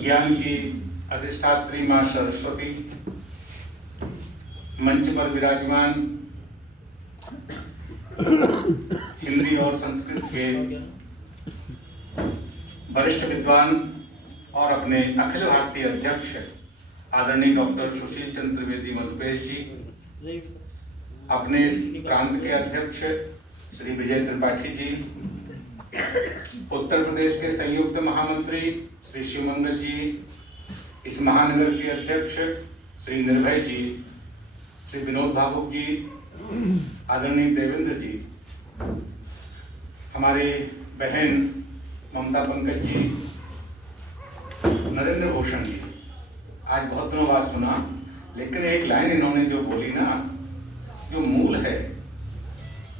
ज्ञान की अधिष्ठात्री माँ सरस्वती, मंच पर विराजमान हिंदी और संस्कृत के वरिष्ठ विद्वान और अपने अखिल भारतीय अध्यक्ष आदरणीय डॉक्टर सुशील चंद्र त्रिवेदी मधुपेश जी, अपने इस प्रांत के अध्यक्ष श्री विजय त्रिपाठी जी, उत्तर प्रदेश के संयुक्त महामंत्री श्री शिवमंगल जी, इस महानगर के अध्यक्ष श्री निर्भय जी, श्री विनोद भावुक जी, आदरणीय देवेंद्र जी, हमारे बहन ममता पंकज जी, नरेंद्र भूषण जी। आज बहुत दिनों बाद सुना, लेकिन एक लाइन इन्होंने जो बोली ना, जो मूल है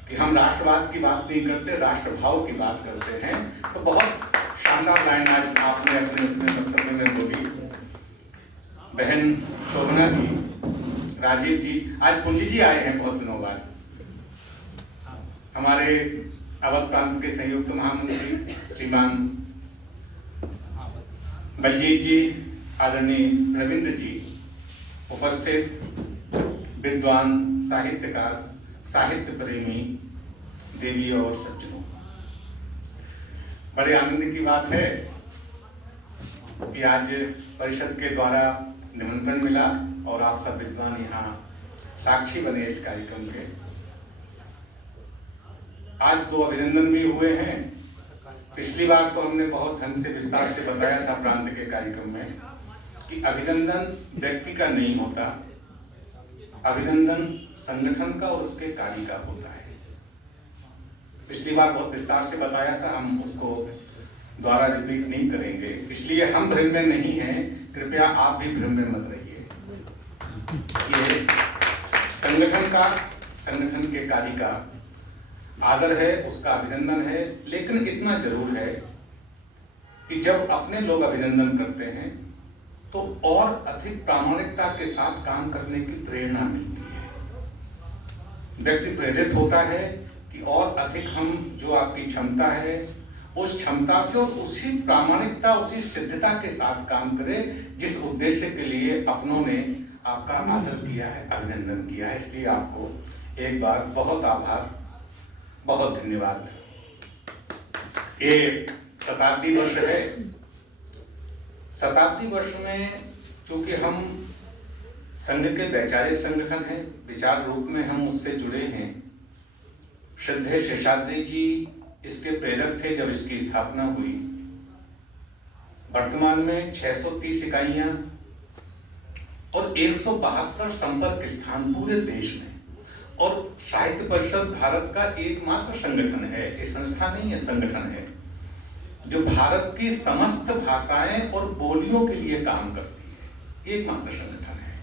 कि हम राष्ट्रवाद की बात नहीं करते, राष्ट्रभाव की बात करते हैं, तो बहुत शानदार लाइन आज आपने अपने उसमें वक्तव्य में बोली। बहन शोभना जी, राजीव जी, आज कुंजी जी आए हैं बहुत दिनों बाद, हमारे अवध प्रांत के संयुक्त महामंत्री श्रीमान बलजीत जी, आदरणीय रविंद्र जी, उपस्थित विद्वान, साहित्यकार, साहित्य प्रेमी देवी और सज्जनों, बड़े आनंद की बात है कि आज परिषद के द्वारा निमंत्रण मिला और आप सब विद्वान यहाँ साक्षी बने इस कार्यक्रम के। आज 2 अभिनंदन भी हुए हैं। पिछली बार तो हमने बहुत ढंग से विस्तार से बताया था प्रांत के कार्यक्रम में कि अभिनंदन व्यक्ति का नहीं होता, अभिनंदन संगठन का और उसके कार्य का होता है। पिछली बार बहुत विस्तार से बताया था, हम उसको दोबारा रिपीट नहीं करेंगे, इसलिए हम भ्रम में नहीं हैं, कृपया आप भी भ्रम में मत रहिए। ये संगठन के कार्य का आदर है, उसका अभिनंदन है, लेकिन इतना जरूर है कि जब अपने लोग अभिनंदन करते हैं तो और अधिक प्रामाणिकता के साथ काम करने की प्रेरणा मिलती है। व्यक्ति प्रेरित होता है कि और अधिक हम जो आपकी क्षमता है उस क्षमता से और उसी प्रामाणिकता, उसी सिद्धता के साथ काम करें जिस उद्देश्य के लिए अपनों ने आपका आदर किया है, अभिनंदन किया है। इसलिए आपको एक बार बहुत आभार, बहुत धन्यवाद। ये शताब्दी वर्ष है। शताब्दी वर्ष में चूंकि हम संघ के वैचारिक संगठन हैं, विचार रूप में हम उससे जुड़े हैं। श्रद्धेय शेषाद्री जी इसके प्रेरक थे जब इसकी स्थापना हुई। वर्तमान में 630 इकाइयां और 172 संपर्क स्थान पूरे देश में, और साहित्य परिषद भारत का एकमात्र संगठन है, ये संस्था नहीं है, संगठन है, जो भारत की समस्त भाषाएं और बोलियों के लिए काम करती है, एकमात्र संगठन है।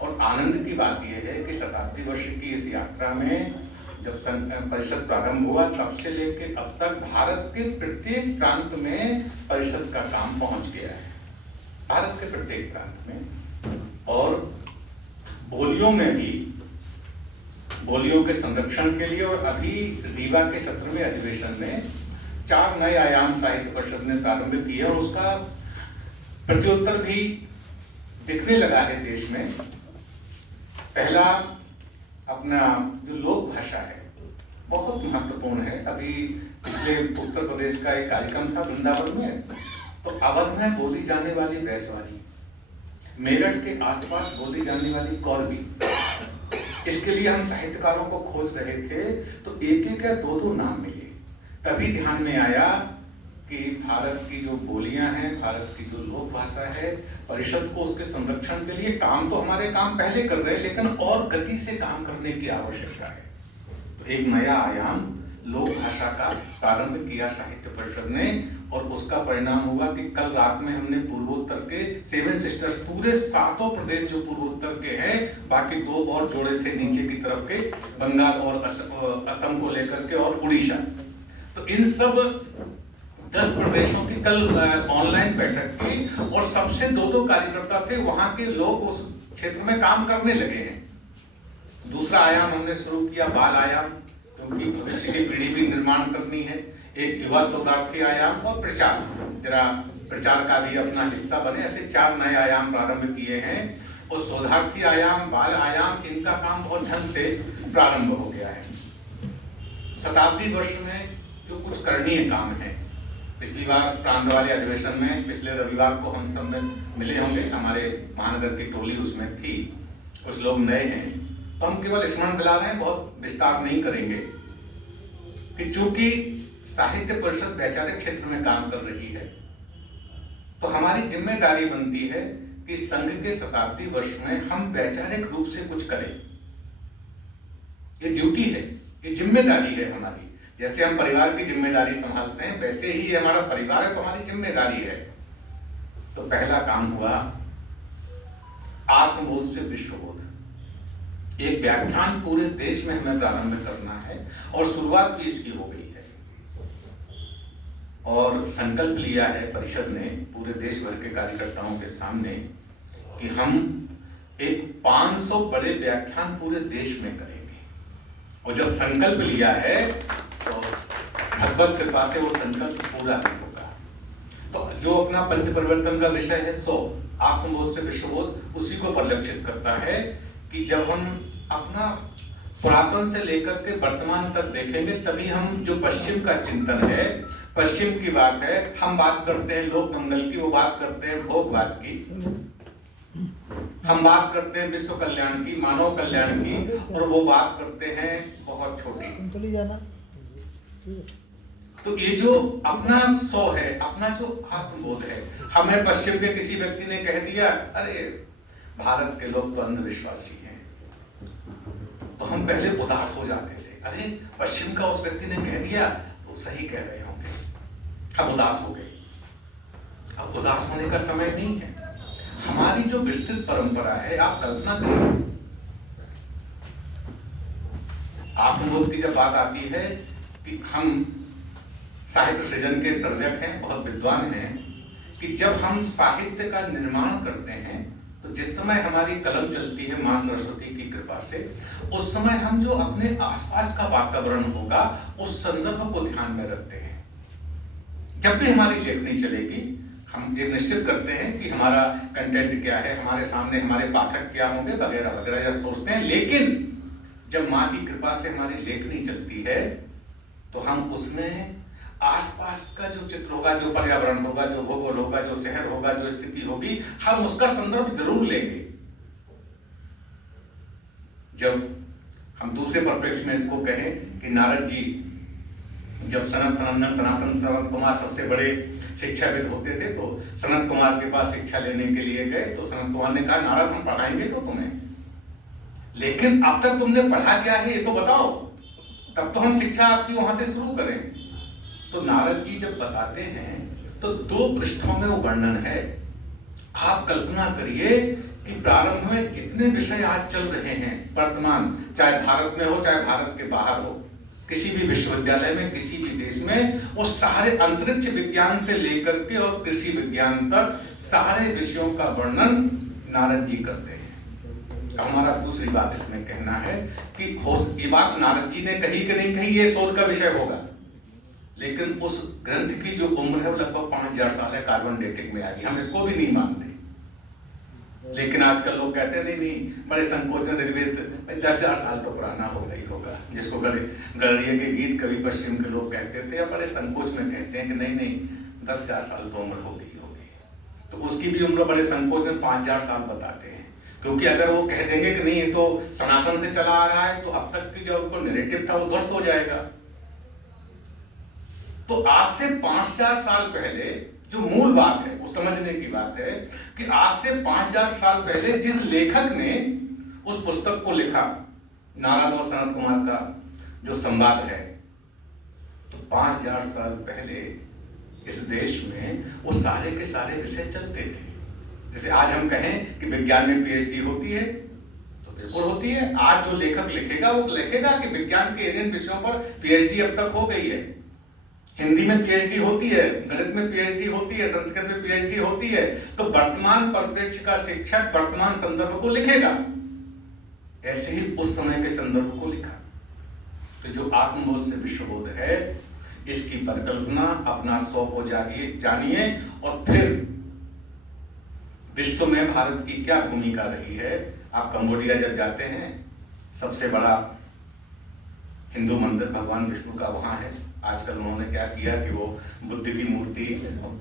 और आनंद की बात यह है कि शताब्दी वर्ष की इस यात्रा में जब परिषद प्रारंभ हुआ तब से लेकर अब तक भारत के प्रत्येक प्रांत में परिषद का काम पहुंच गया है, भारत के प्रत्येक प्रांत में। और बोलियों में भी, बोलियों के संरक्षण के लिए, और अभी रीवा के 17वें अधिवेशन में 4 नए आयाम साहित्य परिषद ने प्रारंभ किया और उसका प्रत्युत्तर भी दिखने लगा है देश में। पहला अपना जो लोक भाषा है बहुत महत्वपूर्ण है। अभी पिछले उत्तर प्रदेश का एक कार्यक्रम था वृंदावन में, तो अवध में बोली जाने वाली बैसवारी, मेरठ के आसपास बोली जाने वाली कौरवी, इसके लिए हम साहित्यकारों को खोज रहे थे, तो एक या दो नाम मिले। तभी ध्यान में आया कि भारत की जो बोलियां हैं, भारत की जो लोक भाषा है, परिषद को उसके संरक्षण के लिए काम तो हमारे काम पहले कर रहे हैं, लेकिन और गति से काम करने की आवश्यकता है। तो एक नया आयाम लोक भाषा का प्रारंभ किया साहित्य परिषद ने, और उसका परिणाम हुआ कि कल रात में हमने पूर्वोत्तर के 7 सिस्टर्स, पूरे 7 प्रदेश जो पूर्वोत्तर के हैं, बाकी 2 और जोड़े थे नीचे की तरफ के, बंगाल और असम को लेकर के, और उड़ीसा, तो इन सब 10 प्रदेशों की कल ऑनलाइन बैठक की, और सबसे 2-2 कार्यकर्ता थे, वहां के लोग उस क्षेत्र में काम करने लगे हैं। दूसरा आयाम हमने शुरू किया बाल आयाम, क्योंकि भविष्य की पीढ़ी भी निर्माण करनी है। एक युवा शोधार्थी आयाम और प्रचार, जरा प्रचार का भी अपना हिस्सा बने, ऐसे 4 नए आयाम प्रारंभ किए हैं। और शोधार्थी आयाम, बाल आयाम, इनका काम बहुत ढंग से प्रारंभ हो गया है। शताब्दी वर्ष में जो कुछ करणीय काम है, पिछली बार प्रांत वाले अधिवेशन में पिछले रविवार को हम सब में मिले होंगे, हमारे महानगर की टोली उसमें थी, कुछ लोग नए हैं, तो हम केवल स्मरण दिला रहे हैं, बहुत विस्तार नहीं करेंगे कि चूंकि साहित्य परिषद वैचारिक क्षेत्र में काम कर रही है, तो हमारी जिम्मेदारी बनती है कि संघ के शताब्दी वर्ष में हम वैचारिक रूप से कुछ करें। ये ड्यूटी है, ये जिम्मेदारी है हमारी। जैसे हम परिवार की जिम्मेदारी संभालते हैं, वैसे ही हमारा परिवार है तो हमारी जिम्मेदारी है। तो पहला काम हुआ आत्मबोध से विश्वबोध। एक व्याख्यान पूरे देश में हमें प्रारंभ करना है और शुरुआत भी इसकी हो गई है। और संकल्प लिया है परिषद ने पूरे देश भर के कार्यकर्ताओं के सामने कि हम एक 500 बड़े व्याख्यान पूरे देश में करेंगे। और जब संकल्प लिया है तो भगवत कृपा से वो संकल्प पूरा भी होगा। तो जो अपना पंच परिवर्तन का विषय है 100 आत्मबोध से विश्वबोध, उसी को परिलक्षित करता है कि जब हम अपना पुरातन से लेकर के वर्तमान तक देखेंगे, तभी हम जो पश्चिम का चिंतन है, पश्चिम की बात है, हम बात करते हैं लोक मंगल की, वो बात करते हैं भोगवाद की, हम बात करते हैं विश्व कल्याण की, मानव कल्याण की, और वो बात करते हैं बहुत छोटी। तो ये जो अपना 100 है, अपना जो आत्मबोध है, हमें पश्चिम के किसी व्यक्ति ने कह दिया अरे भारत के लोग तो अंधविश्वासी हैं, तो हम पहले उदास हो जाते थे। अरे पश्चिम का उस व्यक्ति ने कह दिया तो सही कह रहे होंगे, अब उदास हो गए। अब उदास होने का समय नहीं है। हमारी जो विस्तृत परंपरा है, आप कल्पना करिए, आत्मबोध की जब बात आती है कि हम साहित्य सृजन के सर्जक हैं, बहुत विद्वान हैं, कि जब हम साहित्य का निर्माण करते हैं तो जिस समय हमारी कलम चलती है मां सरस्वती की कृपा से, उस समय हम जो अपने आसपास का वातावरण होगा उस संदर्भ को ध्यान में रखते हैं। जब भी हमारी लेखनी चलेगी, हम ये निश्चित करते हैं कि हमारा कंटेंट क्या है, हमारे सामने हमारे पाठक क्या होंगे, वगैरह वगैरह जब सोचते हैं। लेकिन जब माँ की कृपा से हमारी लेखनी चलती है तो हम उसमें आसपास का जो चित्र होगा, जो पर्यावरण होगा, जो भूगोल होगा, जो शहर होगा, जो स्थिति होगी, हम उसका संदर्भ जरूर लेंगे। जब हम दूसरे परिप्रेक्ष्य में इसको कहें कि नारद जी जब सनत कुमार सबसे बड़े शिक्षाविद होते थे, तो सनत कुमार के पास शिक्षा लेने के लिए गए, तो सनत कुमार ने कहा नारद हम पढ़ाएंगे तो तुम्हें, लेकिन अब तक तुमने पढ़ा क्या है ये तो बताओ, तब तो हम शिक्षा आपकी वहां से शुरू करें। तो नारद जी जब बताते हैं तो 2 पृष्ठों में वो वर्णन है। आप कल्पना करिए कि प्रारंभ में जितने विषय आज चल रहे हैं वर्तमान, चाहे भारत में हो चाहे भारत के बाहर हो, किसी भी विश्वविद्यालय में, किसी भी देश में, वो सारे अंतरिक्ष विज्ञान से लेकर के और कृषि विज्ञान तक सारे विषयों का वर्णन नारद जी करते हैं। हमारा दूसरी बात इसमें कहना है कि ये बात नारद जी ने कही कि नहीं कही, ये शोध का विषय होगा, लेकिन उस ग्रंथ की जो उम्र है वो लगभग 5000 साल है, कार्बन डेटिंग में आई, हम इसको भी नहीं मानते। लेकिन आजकल लोग कहते हैं नहीं बड़े संकोच में ऋग्वेद 10,000 साल तो पुराना हो गई होगा, जिसको गड़रिया के गीत कवि पश्चिम के लोग कहते थे, या बड़े संकोच में कहते हैं कि नहीं 10,000 साल तो उम्र हो गई होगी। तो उसकी भी उम्र बड़े संकोच में 5000 साल बताते हैं, क्योंकि अगर वो कह देंगे कि नहीं ये तो सनातन से चला आ रहा है, तो अब तक की जो नैरेटिव था वो ध्वस्त हो जाएगा। तो आज से 5000 साल पहले जो मूल बात है वो समझने की बात है कि आज से 5000 साल पहले जिस लेखक ने उस पुस्तक को लिखा, नारद और सनत कुमार का जो संवाद है, तो 5000 साल पहले इस देश में वो सारे के सारे विषय चलते थे। जैसे आज हम कहें कि विज्ञान में पीएचडी होती है, तो बिल्कुल होती है। आज जो लेखक लिखेगा वो लिखेगा कि विज्ञान के इन विषयों पर पीएचडी अब तक हो गई है। हिंदी में पीएचडी होती है, गणित में पीएचडी होती है, संस्कृत में पीएचडी होती है। तो वर्तमान परिप्रेक्ष्य का शिक्षक वर्तमान संदर्भ को लिखेगा, ऐसे ही उस समय के संदर्भ को लिखा। तो जो आत्मबोध से विश्वबोध है, इसकी परिकल्पना, अपना स्व को जानिए और फिर विश्व में भारत की क्या भूमिका रही है। आप कंबोडिया जब जाते हैं, सबसे बड़ा हिंदू मंदिर भगवान विष्णु का वहाँ है। आजकल उन्होंने क्या किया कि वो बुद्ध की मूर्ति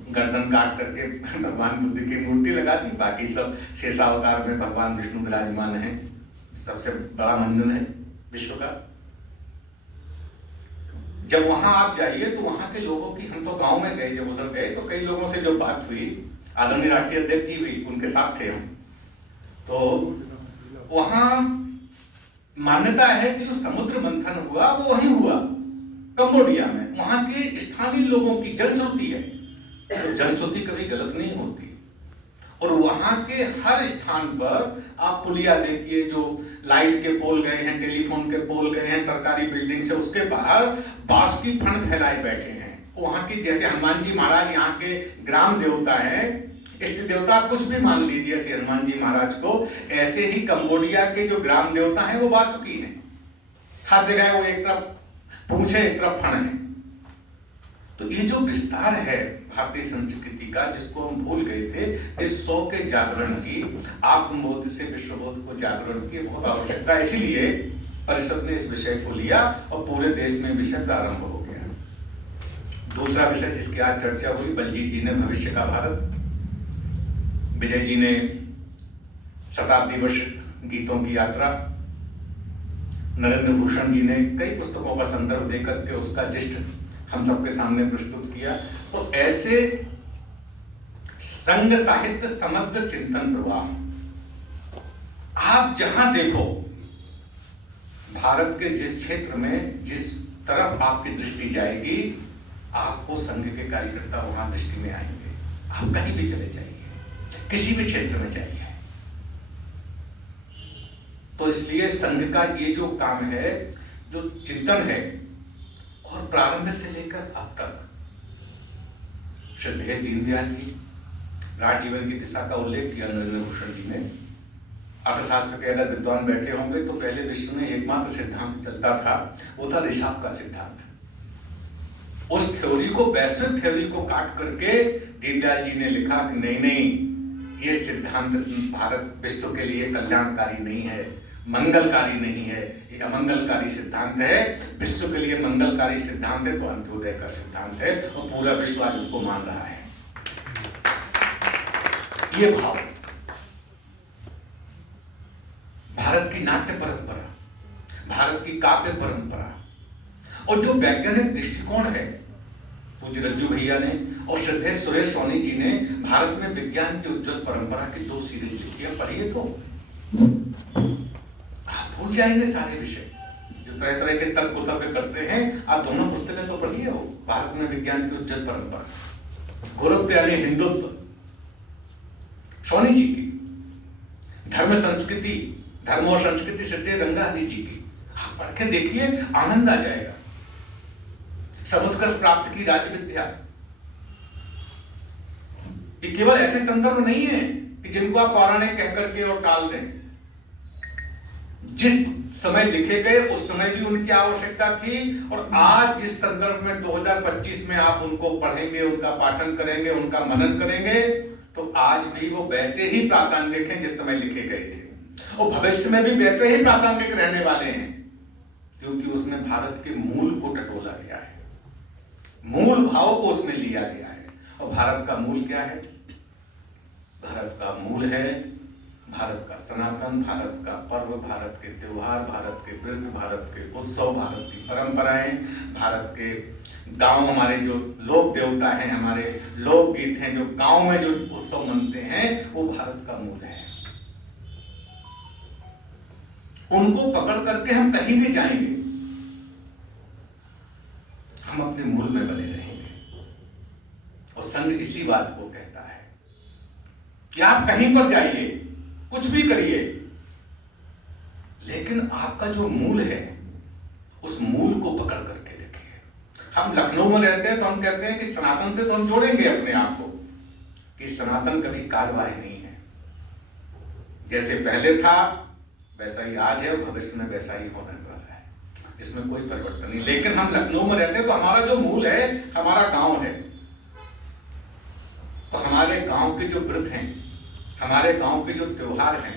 गर्दन काट करके भगवान बुद्ध की मूर्ति लगा दी, बाकी सब शेषावतार में भगवान विष्णु विराजमान है। सबसे बड़ा मंदिर है विश्व का। जब वहां आप जाइए तो वहां के लोगों की, हम तो गांव में गए, जब उधर गए तो कई लोगों से जो बात हुई, आदरणीय राष्ट्रीय अध्यक्ष जी भी उनके साथ थे हम, तो वहां मान्यता है कि जो समुद्र मंथन हुआ वो वहीं हुआ कंबोडिया में। वहां के स्थानीय लोगों की जनश्रुति है, तो जनश्रुति कभी गलत नहीं होती। और वहां के हर स्थान पर आप पुलिया देखिए, जो लाइट के पोल गए हैं, टेलीफोन के पोल गए हैं, सरकारी बिल्डिंग से उसके बाहर बांस की फण फैलाए बैठे हैं। वहां की, जैसे हनुमान जी महाराज यहाँ के ग्राम देवता है, इष्ट देवता, आप कुछ भी मान लीजिए श्री हनुमान जी महाराज को, ऐसे ही कंबोडिया के जो ग्राम देवता हैं वो वासुकी हैं। हर जगह वो एक तरफ पूंछ है, एक तरफ फण है। तो ये जो विस्तार है भारतीय संस्कृति का, जिसको हम भूल गए थे, इस सौ के जागरण की, आत्मबोध से विश्वबोध को जागरण की बहुत आवश्यकता है। इसीलिए परिषद ने इस विषय को लिया और पूरे देश में विषय प्रारंभ हो गया। दूसरा विषय जिसकी आज चर्चा हुई, बलजीत जी ने भविष्य का भारत, विजय जी ने शताब्दी वर्ष गीतों की यात्रा, नरेंद्र भूषण जी ने कई पुस्तकों का संदर्भ देकर के उसका जिस्ट हम सबके सामने प्रस्तुत किया। तो ऐसे संघ साहित्य समग्र चिंतन प्रवाह, आप जहां देखो, भारत के जिस क्षेत्र में जिस तरफ आपकी दृष्टि जाएगी, आपको संघ के कार्यकर्ता वहां दृष्टि में आएंगे। आप कहीं भी चले जाइए, किसी भी क्षेत्र में जाइए। तो इसलिए संघ का ये जो काम है, जो चिंतन है, और प्रारंभ से लेकर अब तक श्रद्धेय दीनदयाल जी, राजजीवन की दिशा का उल्लेख किया नरेंद्र भूषण जी ने। अर्थशास्त्र के अगर विद्वान बैठे होंगे तो पहले विश्व में एकमात्र सिद्धांत चलता था, वो था रिशाप का सिद्धांत। उस थ्योरी को, वैश्विक थ्योरी को काट करके दीनदयाल जी ने लिखा कि नहीं नहीं, ये सिद्धांत भारत विश्व के लिए कल्याणकारी नहीं है, मंगलकारी नहीं है, ये अमंगलकारी सिद्धांत है। विश्व के लिए मंगलकारी सिद्धांत है तो अंत्योदय का सिद्धांत है, और पूरा विश्व आज उसको मान रहा है। ये भाव, भारत की नाट्य परंपरा, भारत की काव्य परंपरा, और जो वैज्ञानिक दृष्टिकोण है, पूज्य रज्जू भैया ने और श्रद्धेय सुरेश सोनी जी ने भारत में विज्ञान की उज्जवल परंपरा की 2 सीरीज लिखी है। पढ़िए तो आप भूल जाएंगे सारे विषय, जो तरह तरह के तर्क कुतर्क करते हैं। आप दोनों पुस्तकें तो पढ़िए हो, भारत में विज्ञान की उज्जवल परंपरा, गुरुत्व यानी हिंदुत्व सोनी जी की, धर्म संस्कृति, धर्म और संस्कृति श्रद्धेय रंगाहरी जी की। आप पढ़ के देखिए, आनंद आ जाएगा। समुत्कर्ष प्राप्त की राज्य विद्या, ये केवल ऐसे संदर्भ नहीं है कि जिनको आप पौराणिक कह करके और टाल दें। जिस समय लिखे गए उस समय भी उनकी आवश्यकता थी, और आज जिस संदर्भ में 2025 में आप उनको पढ़ेंगे, उनका पाठन करेंगे, उनका मनन करेंगे, तो आज भी वो वैसे ही प्रासंगिक हैं जिस समय लिखे गए थे, और भविष्य में भी वैसे ही प्रासंगिक रहने वाले हैं, क्योंकि उसमें भारत के मूल को टटोला गया है, मूल भाव को उसमें लिया गया है। और भारत का मूल क्या है? भारत का मूल है भारत का सनातन, भारत का पर्व, भारत के त्योहार, भारत के व्रत, भारत के उत्सव, भारत की परंपराएं, भारत के गांव, हमारे जो लोक देवता हैं, हमारे लोकगीत हैं, जो गांव में जो उत्सव मनते हैं, वो भारत का मूल है। उनको पकड़ करके हम कहीं भी जाएंगे, हम अपने मूल में बने रहेंगे। और संघ इसी बात को कहता है कि आप कहीं पर जाइए, कुछ भी करिए, लेकिन आपका जो मूल है उस मूल को पकड़ करके रखिए। हम लखनऊ में रहते हैं तो हम कहते हैं कि सनातन से तो हम जोड़ेंगे अपने आप को, कि सनातन कभी कालबाह्य नहीं है। जैसे पहले था वैसा ही आज है और भविष्य में वैसा ही होने वाला है। इसमें कोई परिवर्तन नहीं। लेकिन हम लखनऊ में रहते हैं तो हमारा जो मूल है हमारा गांव है, तो हमारे गांव के जो व्रत हैं, हमारे गांव के जो त्योहार हैं,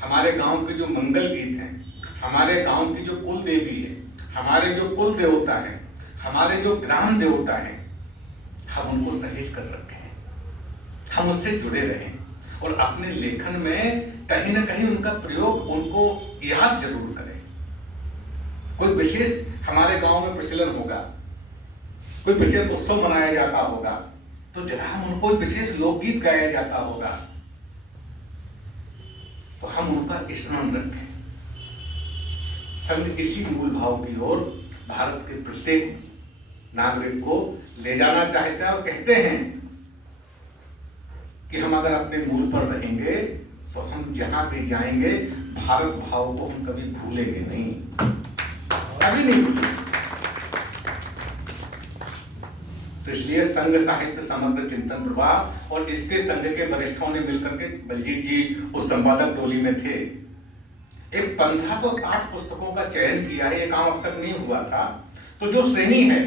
हमारे गांव के जो मंगल गीत हैं, हमारे गांव की जो कुल देवी है, हमारे जो कुल देवता है, हमारे जो ग्राम देवता है, हम उनको सहेज कर रखें, हम उससे जुड़े रहें और अपने लेखन में कहीं ना कहीं उनका प्रयोग, उनको याद जरूर करें। कोई विशेष हमारे गांव में प्रचलन होगा, कोई विशेष उत्सव मनाया जाता होगा, तो जरा हम उनको विशेष लोकगीत गाया जाता होगा, तो हम उनका स्मरण रखें। संघ इसी मूल भाव की ओर भारत के प्रत्येक नागरिक को ले जाना चाहते हैं और कहते हैं कि हम अगर अपने मूल पर रहेंगे तो हम जहां भी जाएंगे भारत भाव को हम कभी भूलेंगे नहीं, कभी नहीं भूलेंगे। तो इसलिए संघ साहित्य समग्र चिंतन प्रवाह और इसके संघ के वरिष्ठों ने मिलकर के, बलजीत जी उस संपादक टोली में थे, एक 1560 पुस्तकों का चयन किया है। ये काम अब तक नहीं हुआ था। तो जो श्रेणी है,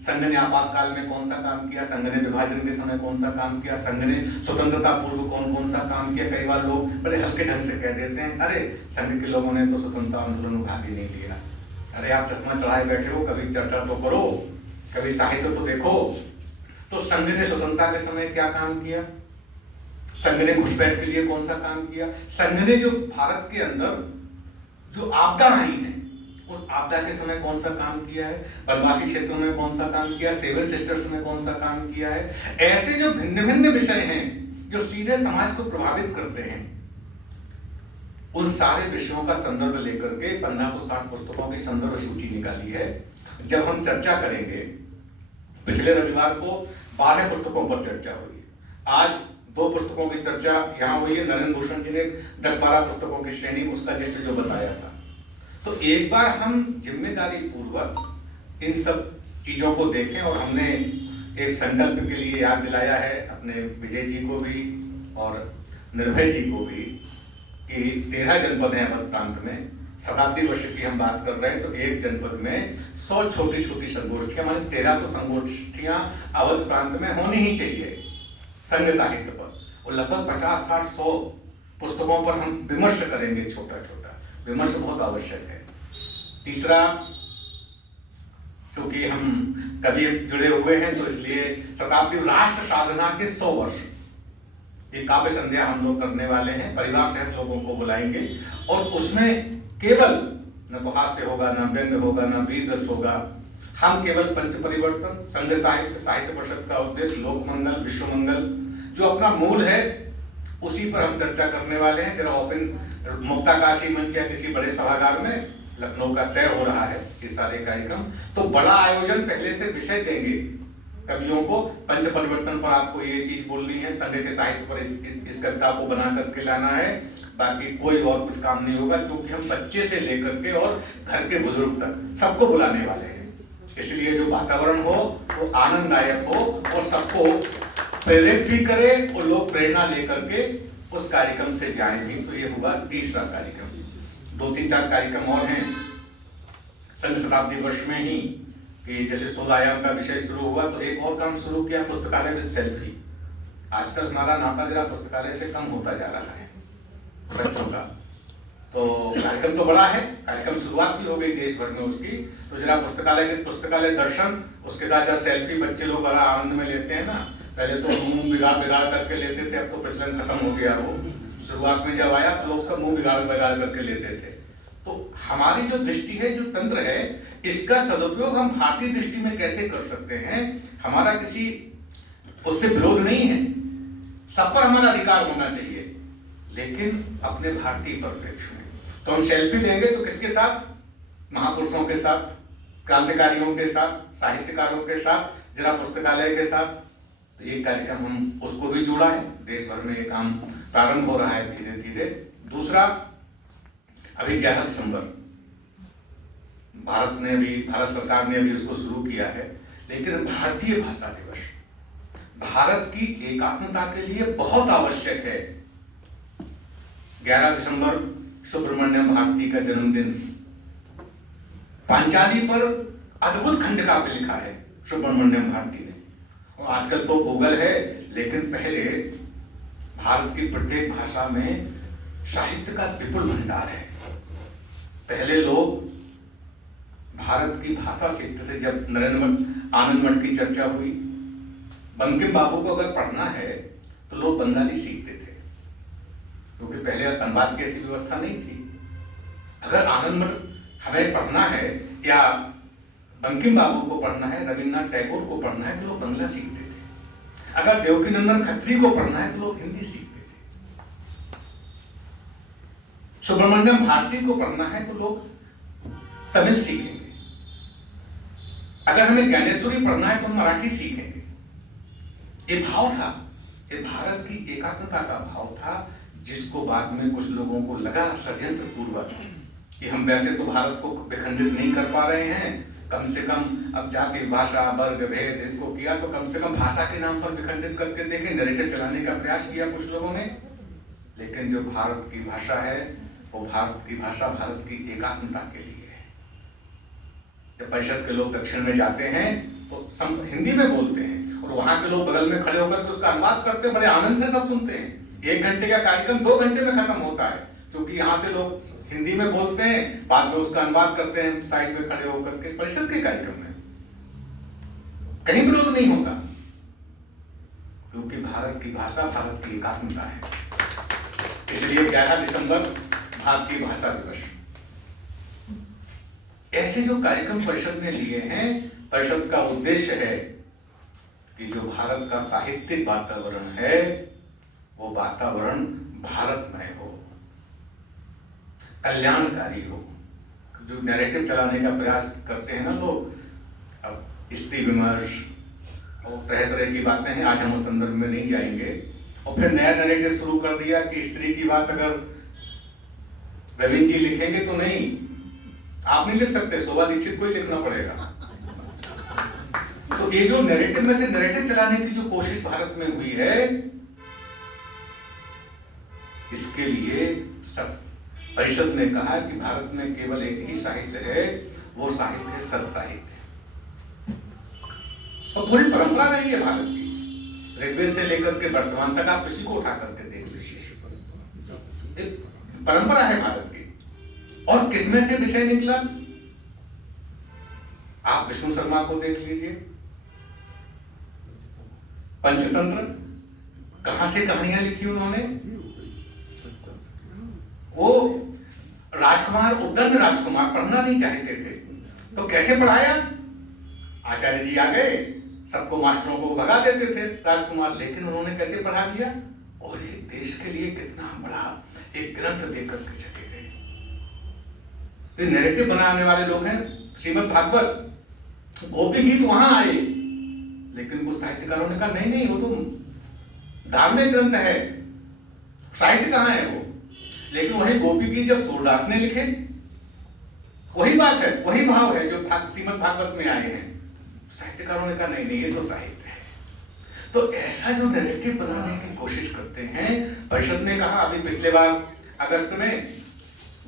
संघ ने आपातकाल में कौन सा काम किया, संघ ने विभाजन के समय कौन सा काम किया, संघ ने स्वतंत्रता पूर्व कौन कौन सा काम किया। कई बार लोग बड़े हल्के ढंग से कह देते हैं, अरे संघ के लोगों ने तो स्वतंत्रता आंदोलन में भाग ही नहीं लिया। अरे आप चश्मा चढ़ाए बैठे हो, कभी चर्चा तो करो, कभी साहित्य तो देखो। तो संघ ने स्वतंत्रता के समय क्या काम किया, संघ ने घुसपैठ के लिए कौन सा काम किया, संघ ने जो भारत के अंदर जो आपदा आई है उस आपदा के समय कौन सा काम किया है, वनवासी क्षेत्रों में कौन सा काम किया, सेवन सिस्टर्स में कौन सा काम किया है। ऐसे जो भिन्न भिन्न विषय हैं जो सीधे समाज को प्रभावित करते हैं, उन सारे विषयों का संदर्भ लेकर के 1560 पुस्तकों की संदर्भ सूची निकाली है। जब हम चर्चा करेंगे, पिछले रविवार को 12 पुस्तकों पर चर्चा हुई, आज 2 पुस्तकों की चर्चा यहाँ हुई है। नरेंद्र भूषण जी ने 10-12 पुस्तकों की श्रेणी, उसका लिस्ट जो बताया था। तो एक बार हम जिम्मेदारी पूर्वक इन सब चीजों को देखें और हमने एक संकल्प के लिए याद दिलाया है अपने विजय जी को भी और निर्भय जी को भी कि 13 जनपद हैं अवध प्रांत में। शताब्दी वर्ष की हम बात कर रहे हैं तो एक जनपद में 100 छोटी छोटी संगोष्ठियां, मानी 1300 संगोष्ठियां अवध प्रांत में होनी ही चाहिए संघ साहित्य पर। और लगभग 50-60-100 पुस्तकों पर हम विमर्श करेंगे। छोटा छोटा विमर्श बहुत आवश्यक है। तीसरा, क्योंकि हम कभी जुड़े हुए हैं तो इसलिए शताब्दी राष्ट्र साधना के 100 वर्ष, ये काव्य संध्या हम लोग करने वाले हैं। परिवार सहित लोगों को बुलाएंगे और उसमें केवल न तो हास्य होगा, न व्यंग्य होगा, न वीर रस होगा। हम केवल पंच परिवर्तन, संघ साहित्य, साहित्य परिषद का उद्देश्य, लोक मंगल, विश्व मंगल, जो अपना मूल है उसी पर हम चर्चा करने वाले हैं। जरा ओपन मुक्ताकाशी मंच या किसी बड़े सभागार में लखनऊ का तय हो रहा है ये सारे कार्यक्रम। तो बड़ा आयोजन, पहले से विषय देंगे कवियों को। पंच परिवर्तन पर आपको ये चीज बोलनी है, संघ के साहित्य पर इस कविता को बना करके लाना है। बाकी कोई और कुछ काम नहीं होगा, क्योंकि हम बच्चे से लेकर के और घर के बुजुर्ग तक सबको बुलाने वाले हैं। इसलिए जो वातावरण हो वो आनंददायक हो और सबको प्रेरित भी करे और लोग प्रेरणा लेकर के उस कार्यक्रम से जाएं भी। तो ये हुआ तीसरा कार्यक्रम। 2-3-4 कार्यक्रम और हैं संघ शताब्दी वर्ष में ही, कि जैसे 16 आयाम का विषय शुरू हुआ तो एक और काम शुरू किया, पुस्तकालय विद सेल्फी। आजकल हमारा नाता जरा पुस्तकालय से कम होता जा रहा है बच्चों का। तो कार्यक्रम तो बड़ा है, कार्यक्रम शुरुआत भी हो गई देश भर में उसकी। तो जरा पुस्तकालय के पुस्तकालय दर्शन, उसके साथ जरा सेल्फी बच्चे लोग बड़ा आनंद में लेते हैं ना। पहले तो मुंह बिगाड़ बिगाड़ करके लेते थे, अब तो प्रचलन खत्म हो गया। वो शुरुआत में जब आया तो लोग सब मुंह बिगाड़ बिगाड़ करके लेते थे। तो हमारी जो दृष्टि है, जो तंत्र है, इसका सदुपयोग हम भारतीय दृष्टि में कैसे कर सकते हैं। हमारा किसी उससे विरोध नहीं है, सब पर हमारा अधिकार होना चाहिए, लेकिन अपने भारतीय परिप्रेक्ष्य में। तो हम सेल्फी लेंगे तो किसके साथ? महापुरुषों के साथ, क्रांतिकारियों के साथ, साहित्यकारों के साथ, जरा पुस्तकालय के साथ। तो ये कार्यक्रम हम उसको भी जोड़ा है। देश भर में ये काम प्रारंभ हो रहा है धीरे धीरे। दूसरा, अभी 11 दिसंबर भारत सरकार ने अभी उसको शुरू किया है, लेकिन भारतीय भाषा दिवस भारत की एकात्मता के लिए बहुत आवश्यक है। 11 दिसंबर सुब्रमण्यम भारती का जन्मदिन, पांचाली पर अद्भुत खंड काव्य लिखा है सुब्रमण्यम भारती ने। और आजकल तो गूगल है, लेकिन पहले भारत की प्रत्येक भाषा में साहित्य का विपुल भंडार है। पहले लोग भारत की भाषा सीखते थे। जब नरेंद्र आनंद मठ की चर्चा हुई, बंकिम बाबू को अगर पढ़ना है तो लोग बंगाली सीखते थे, क्योंकि पहले अनुवाद की ऐसी व्यवस्था नहीं थी। अगर आनंद मठ हमें पढ़ना है या बंकिम बाबू को पढ़ना है, रविन्द्रनाथ टैगोर को पढ़ना है, तो लोग बंगला सीखते थे। अगर देवकीनंदन खत्री को पढ़ना है तो लोग हिंदी सीखते थे। सुब्रमण्यम भारती को पढ़ना है तो लोग तमिल सीखेंगे। अगर हमें ज्ञानेश्वरी पढ़ना है तो हम मराठी सीखेंगे। ये भाव था, ये भारत की एकात्मता का भाव था, जिसको बाद में कुछ लोगों को लगा षड्यंत्र पूर्वक कि हम वैसे तो भारत को विखंडित नहीं कर पा रहे हैं, कम से कम अब जाति भाषा वर्ग भेद इसको किया तो कम से कम भाषा के नाम पर विखंडित करके देखें, नैरेटिव चलाने का प्रयास किया कुछ लोगों ने। लेकिन जो भारत की भाषा है वो भारत की भाषा भारत की एकात्मता के लिए है। जब परिषद के लोग दक्षिण में जाते हैं तो हिंदी में बोलते हैं और वहां के लोग बगल में खड़े होकर के उसका अनुवाद करते हैं, बड़े आनंद से सब सुनते हैं। 1 घंटे का कार्यक्रम 2 घंटे में खत्म होता है, क्योंकि यहाँ से लोग हिंदी में बोलते हैं, बाद में उसका अनुवाद करते हैं साइड में खड़े होकर के। परिषद के कार्यक्रम में कहीं विरोध नहीं होता, क्योंकि भारत की भाषा भारत की एकात्मता है। इसलिए 11 दिसंबर भारतीय भाषा दिवस। ऐसे जो कार्यक्रम परिषद ने लिए हैं, परिषद का उद्देश्य है कि जो भारत का साहित्यिक वातावरण है वो वातावरण भारतमय हो, कल्याणकारी हो। जो नैरेटिव चलाने का प्रयास करते हैं ना लोग, अब स्त्री विमर्श और तरह तरह की बातें हैं, आज हम उस संदर्भ में नहीं जाएंगे। और फिर नया नैरेटिव शुरू कर दिया कि स्त्री की बात अगर रविंद्र जी लिखेंगे तो नहीं, आप नहीं लिख सकते, शोभा दीक्षित को ही लिखना पड़ेगा। तो ये जो नैरेटिव में से नैरेटिव चलाने की जो कोशिश भारत में हुई है, इसके लिए सब परिषद ने कहा कि भारत में केवल एक ही साहित्य है, वो साहित्य है सत साहित्य। और पूरी परंपरा रही है भारत की, ऋग्वेद से लेकर के वर्तमान तक आप किसी को उठा करके देख लीजिए, परंपरा है भारत की। और किसमें से विषय निकला, आप विष्णु शर्मा को देख लीजिए, पंचतंत्र, कहां से कहानियां लिखी उन्होंने। वो राजकुमार, उद्दंड राजकुमार पढ़ना नहीं चाहते थे, तो कैसे पढ़ाया, आचार्य जी आ गए, सबको मास्टरों को भगा देते थे राजकुमार, लेकिन उन्होंने कैसे पढ़ा दिया, और एक देश के लिए कितना बड़ा एक ग्रंथ देकर के चले गए। तो नैरेटिव बनाने वाले लोग हैं श्रीमद् भागवत, गोपी गीत वहां आए, लेकिन कुछ साहित्यकारों ने कहा नहीं नहीं, वो तो धार्मिक ग्रंथ है, साहित्य कहाँ है वो। लेकिन वही गोपी गीत जब सूरदास ने लिखे, वही बात है, वही भाव है जो श्रीमद् भागवत में आए हैं, साहित्यकारों ने कहा नहीं नहीं, ये तो साहित्य है। तो ऐसा जो नैरेटिव बनाने की कोशिश करते हैं, परिषद ने कहा, अभी पिछले बार अगस्त में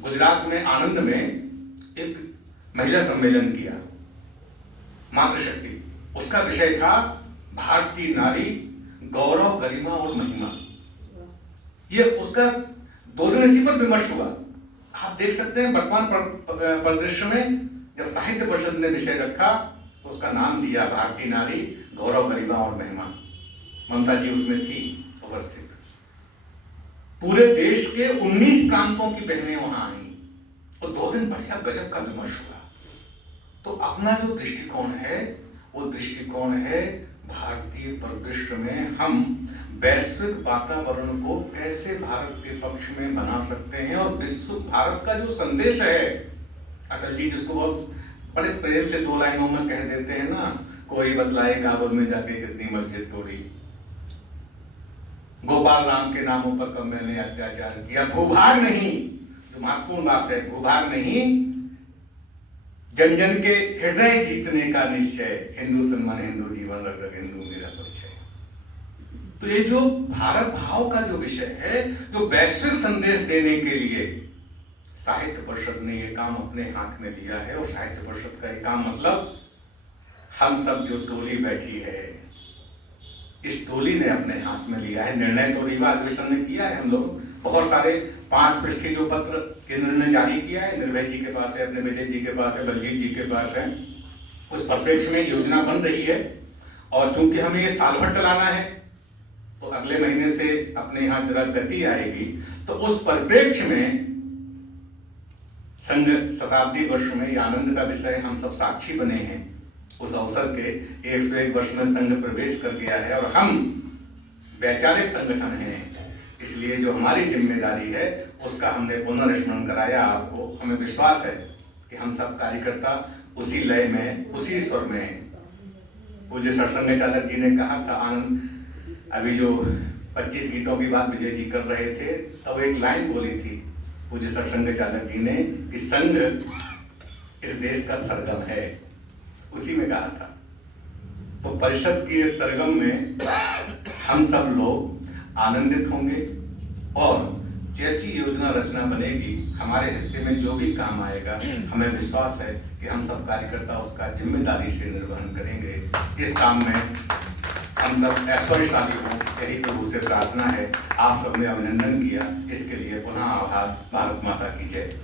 गुजरात में आनंद में एक महिला सम्मेलन किया, मातृशक्ति, उसका विषय था भारतीय नारी, गौरव गरिमा और महिमा। ये उसका 2 दिन इसी पर विमर्श हुआ। आप देख सकते हैं वर्तमान परिदृश्य में जब साहित्य परिषद ने विषय रखा तो उसका नाम दिया भारतीय नारी, गौरव गरिमा और महिमा। ममता जी उसमें थी उपस्थित। पूरे देश के 19 प्रांतों की बहनें वहां आई और 2 दिन बढ़िया गजब का विमर्श हुआ। तो अपना जो दृष्टिकोण है वो दृष्टिकोण है भारतीय परिदृश्य में हम वैश्विक वातावरण को कैसे भारत के पक्ष में बना सकते हैं, और विश्व भारत का जो संदेश है, अटल जी जिसको बहुत बड़े प्रेम से 2 लाइनों में कह देते हैं ना, कोई बतलाए काबुल में जाके कितनी मस्जिद तोड़ी, गोपाल राम के नामों पर कब मैंने अत्याचार किया, भूभाग नहीं, जो महत्वपूर्ण बात है, भूभाग नहीं, जन जन के हृदय जीतने का निश्चय, हिंदू तन मन हिंदू जीवन रग रग हिंदू मेरा परिचय। तो ये जो भारत भाव का जो विषय है, जो वैश्विक संदेश देने के लिए साहित्य परिषद ने ये काम अपने हाथ में लिया है। और साहित्य परिषद का ये काम मतलब हम सब जो टोली बैठी है, इस टोली ने अपने हाथ में लिया है। निर्णय तो रीवा अधिवेशन ने किया है। हम लोग बहुत सारे 5 पृष्ठीय जो पत्र केंद्र ने जारी किया है, निर्भय जी के पास है, अपने विजय जी के पास है, बलजीत जी के पास है। उस परिप्रेक्ष्य में योजना बन रही है। और चूंकि हमें ये साल भर चलाना है, तो अगले महीने से अपने यहाँ जरा गति आएगी। तो उस परिप्रेक्ष्य में संघ शताब्दी वर्ष में ये आनंद का विषय हम सब साक्षी बने हैं। उस अवसर के 101 वर्ष में संघ प्रवेश कर गया है और हम वैचारिक संगठन हैं। इसलिए जो हमारी जिम्मेदारी है उसका हमने पुनर्स्मरण कराया आपको। हमें विश्वास है कि हम सब कार्यकर्ता उसी लय में, उसी स्वर में, पूज्य सरसंघ चालक जी ने कहा था, आनंद अभी जो 25 गीतों की बात विजय जी कर रहे थे, तब एक लाइन बोली थी पूज्य सरसंघ चालक जी ने कि संघ इस देश का सरगम है, उसी में कहा था। तो परिषद के इस सरगम में हम सब लोग आनंदित होंगे और जैसी योजना रचना बनेगी, हमारे हिस्से में जो भी काम आएगा, हमें विश्वास है कि हम सब कार्यकर्ता उसका जिम्मेदारी से निर्वहन करेंगे। इस काम में हम सब ऐश्वर्यशाली हों, यही प्रभु से प्रार्थना है। आप सबने अभिनंदन किया, इसके लिए पुनः आभार। भारत माता की जय।